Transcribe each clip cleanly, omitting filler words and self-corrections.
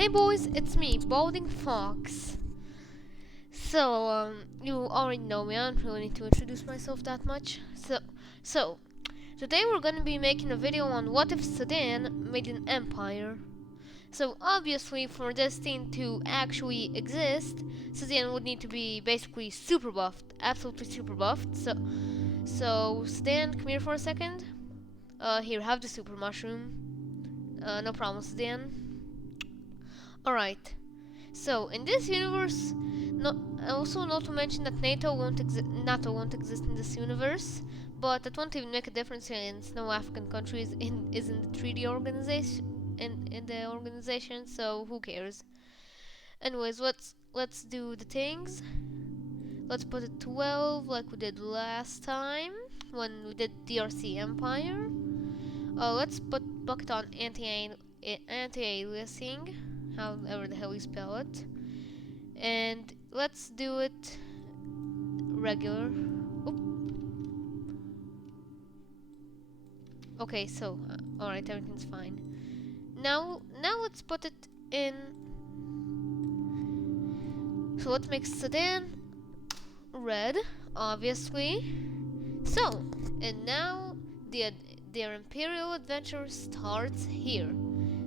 Hey boys, it's me, Balding Fox. You already know me. I don't really need to introduce myself that much. So today we're gonna be making a video on what if Sudan made an empire. So obviously, for this thing to actually exist, Sudan would need to be basically super buffed, absolutely super buffed. So Sudan, come here for a second. Here, have the super mushroom. No problem, Sudan. Alright. So in this universe, also not to mention that NATO won't exist in this universe, but that won't even make a difference since no African country is in the treaty organization in the organization. So who cares? Anyways, let's do the things. Let's put it 12 like we did last time when we did DRC Empire. Let's put bucket on anti-aliasing, however the hell you spell it. And let's do it regular. Oop. Okay, so alright, everything's fine. Now let's put it in. So let's make Sudan red, obviously. So, and now their imperial adventure starts here.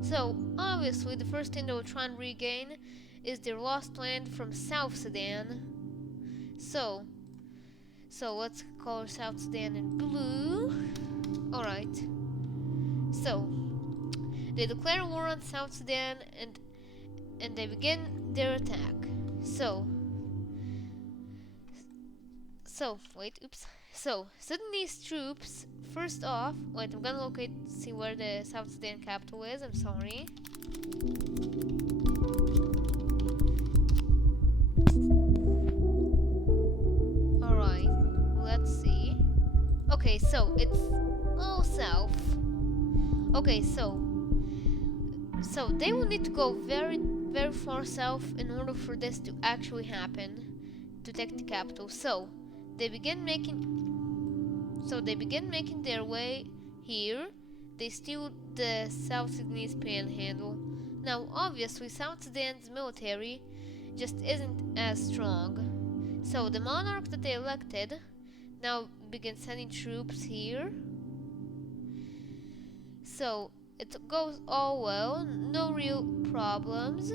So obviously the first thing they will try and regain is their lost land from South Sudan. So let's color South Sudan in blue. Alright. So they declare war on South Sudan and they begin their attack. So Sudanese troops, first off, wait, I'm gonna see where the South Sudan capital is, I'm sorry. Alright, let's see. Okay, so it's all south. Okay, so they will need to go very, very far south in order for this to actually happen, to take the capital. So they begin making their way here. They steal the South Sudanese panhandle. Now, obviously, South Sudan's military just isn't as strong. So the monarch that they elected now begin sending troops here. So it goes all well, no real problems.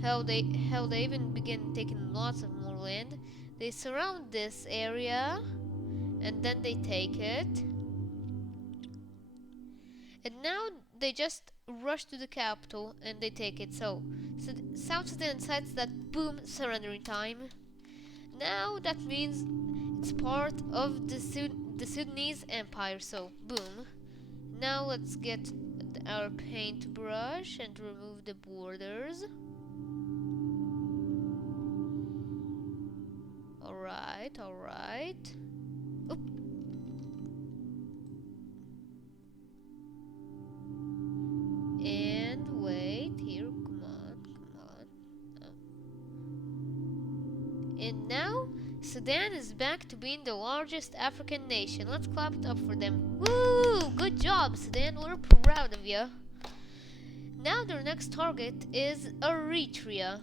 Hell, they even begin taking lots of more land. They surround this area, and then they take it. And now they just rush to the capital and they take it. So South Sudan decides that boom, surrendering time. Now that means it's part of the Sudanese empire. So boom. Now let's get our paintbrush and remove the borders. Alright. Oop. And wait, here, come on. And now Sudan is back to being the largest African nation. Let's clap it up for them. Woo! Good job, Sudan. We're proud of you. Now their next target is Eritrea.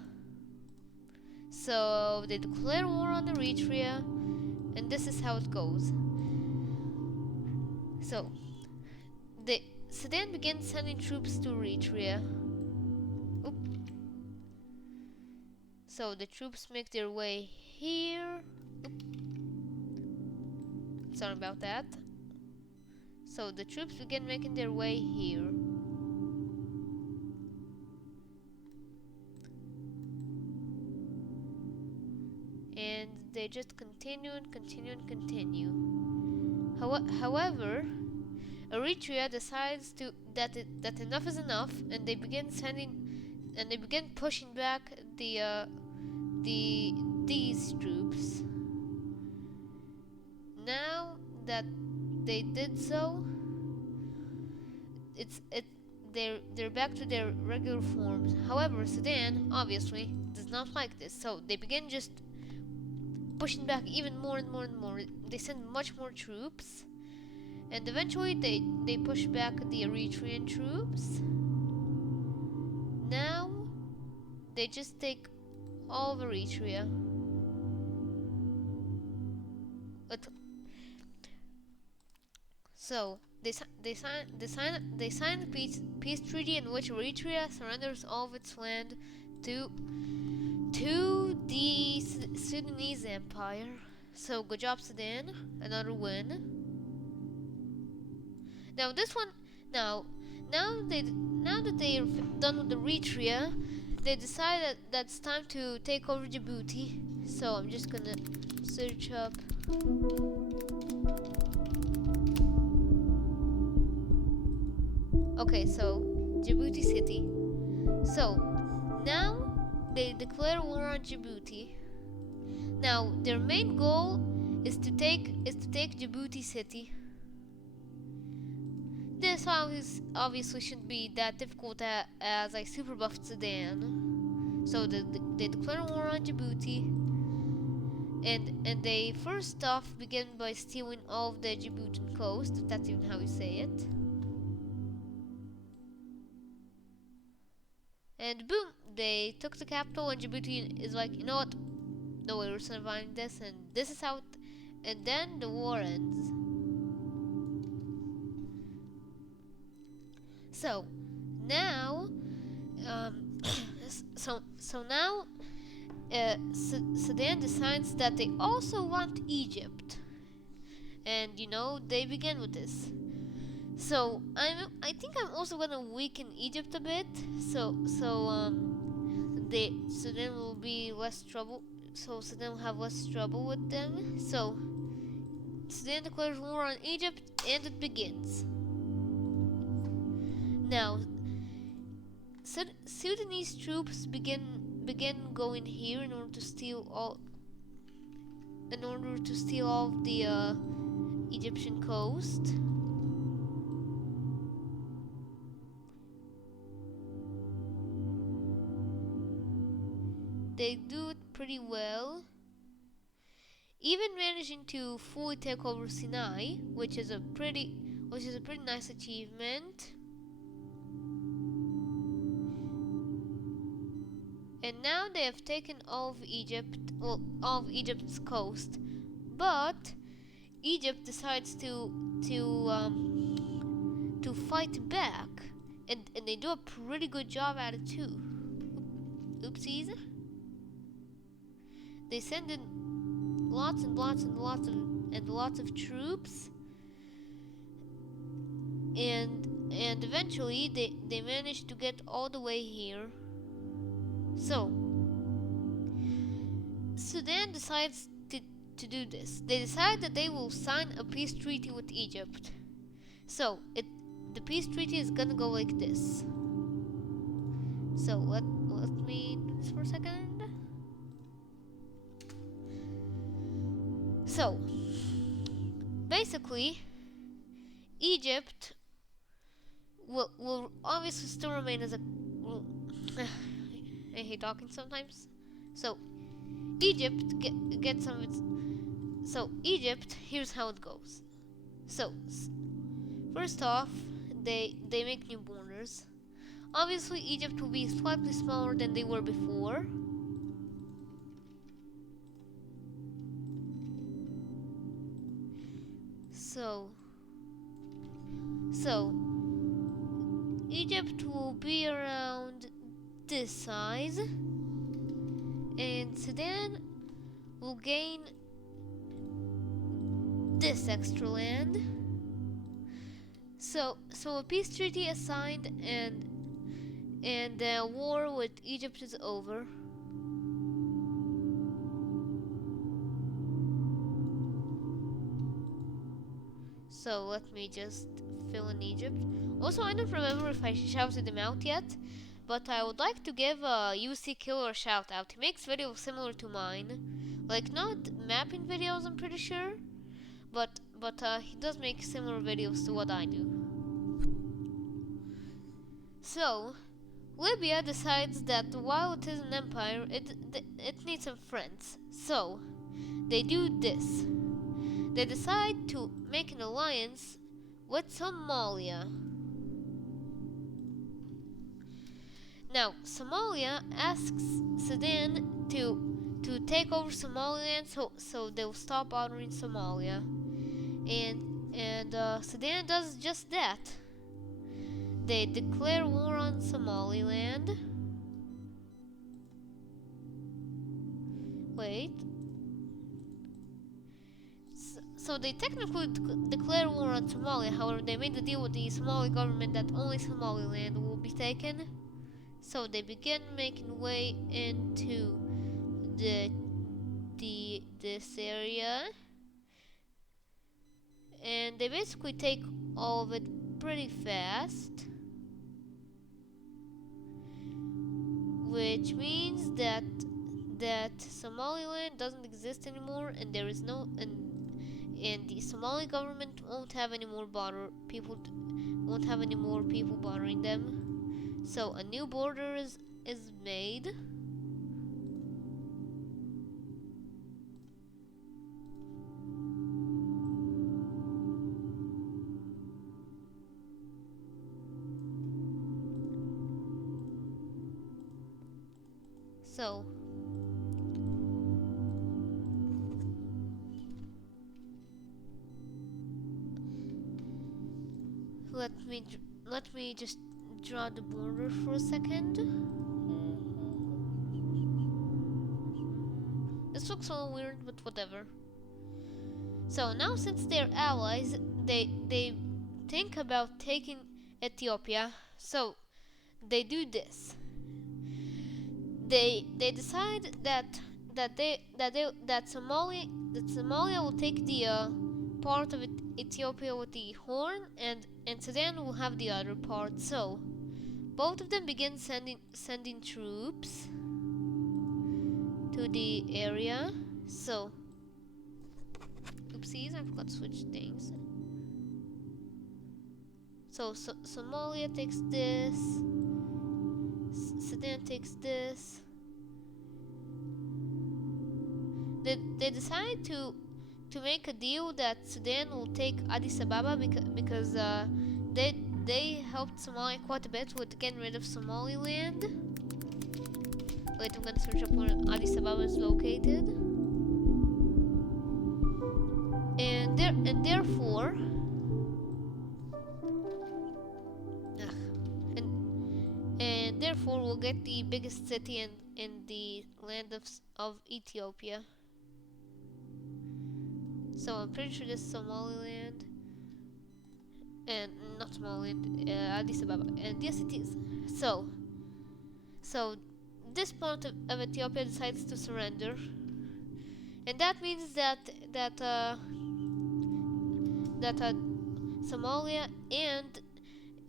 So they declare war on Eritrea, and this is how it goes. So Sudan begins sending troops to Eritrea. Oop. So the troops make their way here. Oop. Sorry about that. So the troops begin making their way here. And they just continue. However, Eritrea decides that enough is enough, and they begin pushing back these troops. Now that they did so, they're back to their regular forms. However, Sudan obviously does not like this, so they begin just pushing back even more and more. They send much more troops, and eventually they push back the Eritrean troops. Now they just take all of Eritrea. But so they sign a peace treaty in which Eritrea surrenders all of its land to the Sudanese Empire. So good job, Sudan. Another win. Now this one, now that they're done with Eritrea, they decided that it's time to take over Djibouti. So I'm just gonna search up. Okay, so Djibouti city. So now they declare war on Djibouti. Now their main goal is to take Djibouti city. This obviously shouldn't be that difficult as I super buffed Sudan. So they declare war on Djibouti, and they first off begin by stealing all of the Djiboutian coast, if that's even how you say it. And boom, they took the capital, and Djibouti is like, you know what? No way we're surviving this, and this is how. And then the war ends. So now, so now, Sudan decides that they also want Egypt, and they begin with this. So I think I'm also gonna weaken Egypt a bit. So Sudan will be less trouble. So Sudan will have less trouble with them. So Sudan declares war on Egypt, and it begins. Now, Sudanese troops begin going here in order to steal all of the Egyptian coast. They do it pretty well, even managing to fully take over Sinai, which is a pretty nice achievement. And now they have taken all of Egypt's coast, but Egypt decides to fight back, and they do a pretty good job at it too. Oopsies. They send in lots of troops, and eventually they manage to get all the way here. So Sudan decides to do this. They decide that they will sign a peace treaty with Egypt. So the peace treaty is gonna go like this. So let me do this for a second. So basically, Egypt will obviously still remain as a. I hate talking sometimes. So Egypt gets some of its. So Egypt, here's how it goes. So first off, they make new borders. Obviously, Egypt will be slightly smaller than they were before. So Egypt will be around this size, and Sudan will gain this extra land. So a peace treaty is signed, and the war with Egypt is over. So let me just fill in Egypt. Also, I don't remember if I shouted him out yet, but I would like to give UC Killer a shout out. He makes videos similar to mine, like not mapping videos, I'm pretty sure, but he does make similar videos to what I do. So Libya decides that while it is an empire, it needs some friends. So they do this. They decide to make an alliance with Somalia. Now Somalia asks Sudan to take over Somaliland, so they'll stop bothering Somalia, and Sudan does just that. They declare war on Somaliland. Wait. So they technically declare war on Somalia. However, they made a deal with the Somali government that only Somaliland will be taken. So they begin making way into this area, and they basically take all of it pretty fast, which means that Somaliland doesn't exist anymore, and there is no and the Somali government won't have any more people bothering them. So a new border is made. So let me just draw the border for a second. This looks a little weird, but whatever. So now, since they're allies, they think about taking Ethiopia. So they do this. They decide that Somalia will take the part of Ethiopia with the horn, and Sudan will have the other part. So both of them begin sending troops to the area. So, oopsies, I forgot to switch things. So Somalia takes this, Sudan takes this. They decide to make a deal that Sudan will take Addis Ababa because they helped Somalia quite a bit with getting rid of Somaliland. Wait, I'm gonna search up where Addis Ababa is located. And therefore and therefore we'll get the biggest city in the land of Ethiopia. So I'm pretty sure this is Somaliland, and not Somaliland, Addis Ababa, and yes it is. So this part of Ethiopia decides to surrender, and that means that Somalia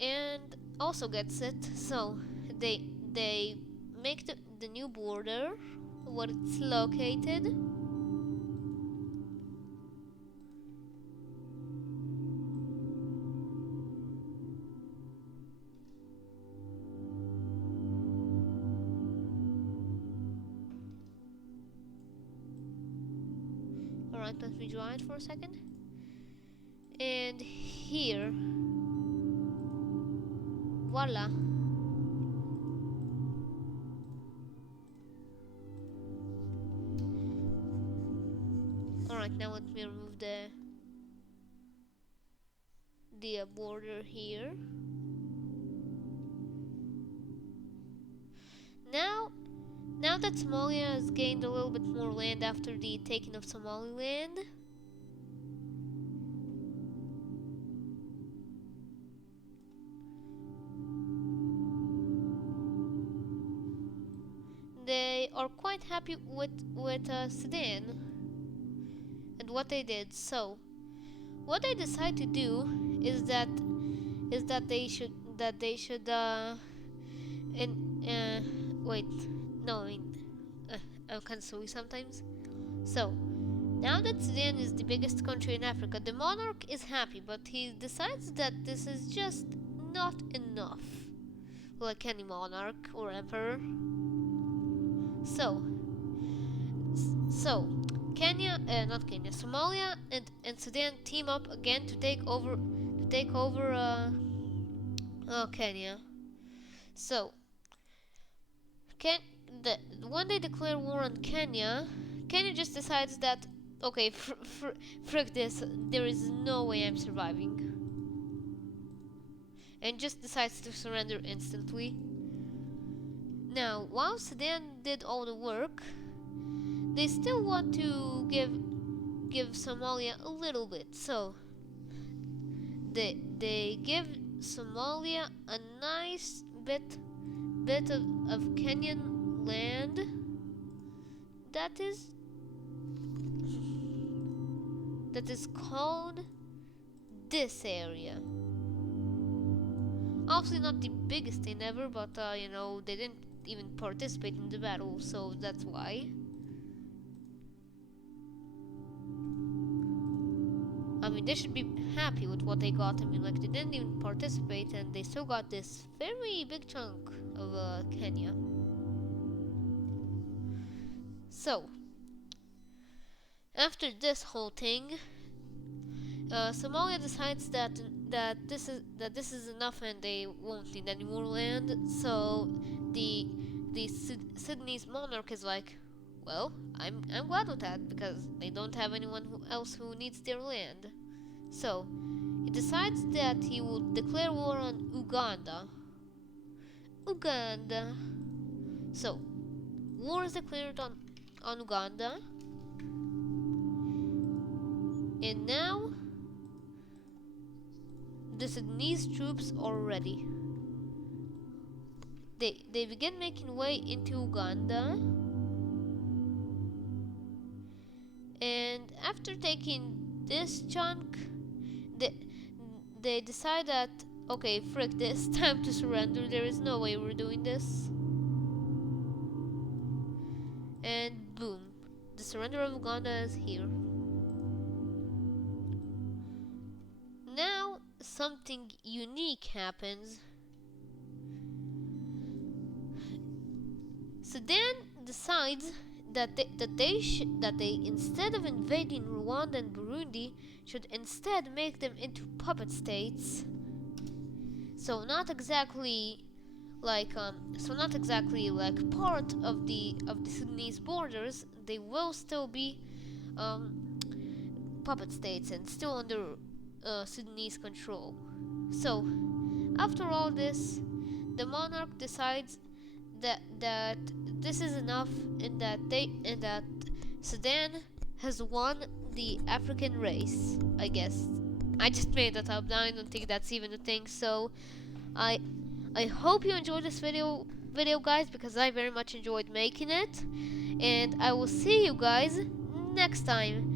and also gets it. So they make the new border where it's located. Alright, let me draw it for a second. And here, voila. Alright, now let me remove the border here. Now that Somalia has gained a little bit more land after the taking of Somaliland, they are quite happy with Sudan and what they did. So what they decide to do is that they should wait, no, I'm kind of silly sometimes. So now that Sudan is the biggest country in Africa, the monarch is happy, but he decides that this is just not enough, like any monarch or emperor. So Somalia and Sudan team up again to take over Kenya. So Ken the when they declare war on Kenya, Kenya just decides that okay, frick this, there is no way I'm surviving, and just decides to surrender instantly. Now, while Sudan did all the work, they still want to give Somalia a little bit. So they give Somalia a nice bit of Kenyan land that is called this area. Obviously not the biggest thing ever, but you know, they didn't even participate in the battle, so that's why. I mean, they should be happy with what they got. I mean, like, they didn't even participate, and they still got this very big chunk of Kenya. So, after this whole thing, Somalia decides that this is enough, and they won't need any more land. So, the Sudanese monarch is like, well, I'm glad with that because they don't have anyone else who needs their land. So he decides that he will declare war on Uganda. Uganda. So war is declared on Uganda, and now the Sudanese troops are ready. They begin making way into Uganda. And after taking this chunk, they decide that, okay, frick this, time to surrender. There is no way we're doing this. And boom, the surrender of Uganda is here. Now something unique happens. Sudan decides that they instead of invading Rwanda and Burundi should instead make them into puppet states. So not exactly like part of the Sudanese borders. They will still be puppet states and still under Sudanese control. So after all this, the monarch decides that this is enough, and that Sudan has won the African race. I guess I just made that up. Now I don't think that's even a thing. So I hope you enjoyed this video guys, because I very much enjoyed making it, and I will see you guys next time.